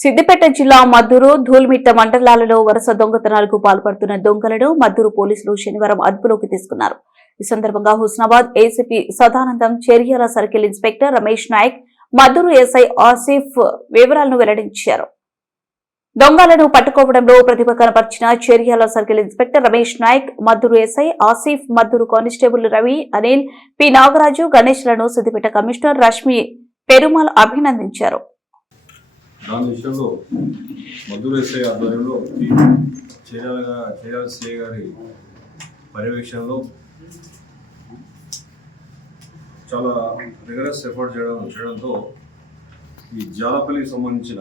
సిద్దిపేట జిల్లా మద్దూరు ధూల్మిట్ట మండలాలలో వరుస దొంగతనాలకు పాల్పడుతున్న దొంగలను మద్దూరు పోలీసులు శనివారం అదుపులోకి తీసుకున్నారు. ఈ సందర్భంగా Husnabad ACP Sadanandam, Cheriyal circle inspector Ramesh Naik, Maddur SI Asif వివరాలను వెల్లడించారు. దొంగలను పట్టుకోవడంలో ప్రతిభ కనపర్చిన Cheriyal circle inspector Ramesh Naik, Maddur SI Asif, Maddur constable Ravi, Anil, P Nagaraju, గణేష్లను సిద్దిపేట కమిషనర్ రష్మి పెరుమాల్ అభినందించారు. దాని విషయంలో మద్దూరు ఎస్ఐ ఆధ్వర్యంలో చేయాల సిఐ గారి పర్యవేక్షణలో చాలా రిగరస్ ఎఫర్ట్ చేయడంతో ఈ జాలపల్లికి సంబంధించిన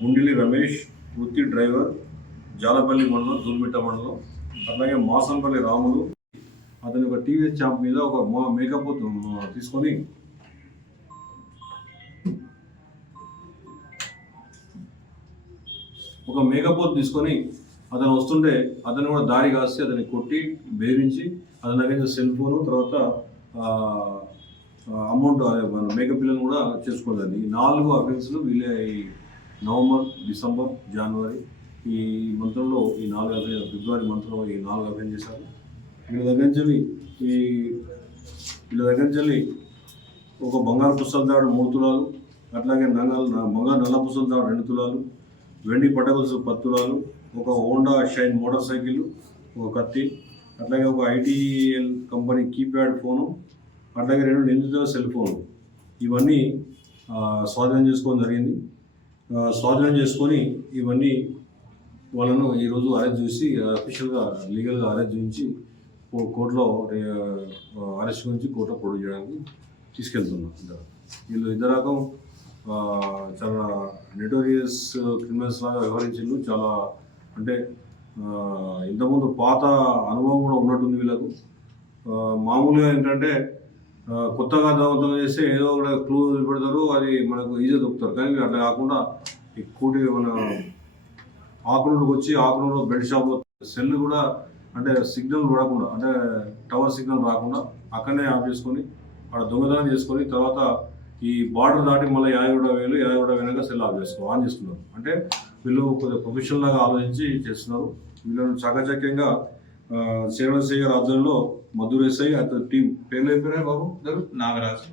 గుండిలి రమేష్, వృత్తి డ్రైవర్, జాలపల్లి మండలం, ధూల్మిట్ట మండలం, అలాగే మాసంపల్లి రాములు, అతని ఒక టీవీఎస్ షాప్ మీద ఒక మేకప్ తీసుకొని అతను వస్తుంటే అతను కూడా దారి కాసి అతన్ని కొట్టి బెదిరించి అతని దగ్గర సెల్ ఫోను, తర్వాత అమౌంట్ మేకప్ పిల్లని కూడా చేసుకోలేదండి. ఈ 4 అఫెన్స్లు వీళ్ళే ఈ నవంబర్, డిసెంబర్, జనవరి ఈ మంత్రంలో ఈ 4 ఫిబ్రవరి మంత్రంలో ఈ 4 అఫెన్స్ చేశారు. వీళ్ళ దగ్గర నుంచి ఒక బంగారు పుస్తకం తాడు 3 తులాలు, అట్లాగే బంగారు నల్ల పుస్తకం తాడు 2 తులాలు, వెండి పట్టగొలుసు 10 తులాలు, ఒక హోండా షైన్ మోటార్ సైకిల్, ఒక కత్తి, అట్లాగే ఒక ఐటీఎల్ కంపెనీ కీప్యాడ్ ఫోను, అట్లాగే 2 నిందితుల సెల్ ఫోను, ఇవన్నీ స్వాధీనం చేసుకోవడం జరిగింది. స్వాధీనం చేసుకొని ఇవన్నీ వాళ్ళను ఈరోజు అరెస్ట్ చేసి అఫీషియల్గా లీగల్గా అరెస్ట్ చేయించి కోర్టులో అరెస్ట్ గురించి కోర్టులో ప్రొడ్యూస్ చేయడానికి తీసుకెళ్తున్నాం. వీళ్ళు ఇద్దరు చాలా నెటోరియస్ క్రిమినల్స్ లాగా వ్యవహరించారు. చాలా అంటే ఇంతకుముందు పాత అనుభవం కూడా ఉన్నట్టుంది వీళ్ళకు. మామూలుగా ఏంటంటే కొత్తగా దొంగతనం చేస్తే ఏదో ఒక క్లూ పెడతారు, అది మనకు ఈజీ దొరుకుతారు. కానీ అట్లా కాకుండా ఎక్కువ మన ఆకునూరుకు వచ్చి ఆకునూరు బెడ్ షాప్లో సెల్ కూడా అంటే సిగ్నల్ పడకుండా, అంటే టవర్ సిగ్నల్ రాకుండా అక్కడనే ఆఫ్ చేసుకొని అక్కడ దొంగతనం చేసుకొని తర్వాత ఈ బార్డర్ దాటి మళ్ళీ 57,000 వెనక సెల్ ఆన్ చేసుకున్నారు. అంటే వీళ్ళు కొద్దిగా ప్రొఫెషనల్ లాగా ఆలోచించి చేస్తున్నారు. వీళ్ళను చాకచక్యంగా చేయాల సిఐ గారి ఆధ్వర్యంలో మద్దూరు ఎస్ఐ అతని టీం పేర్లు అయిపోయినాయి బాబు, నాగరాజు,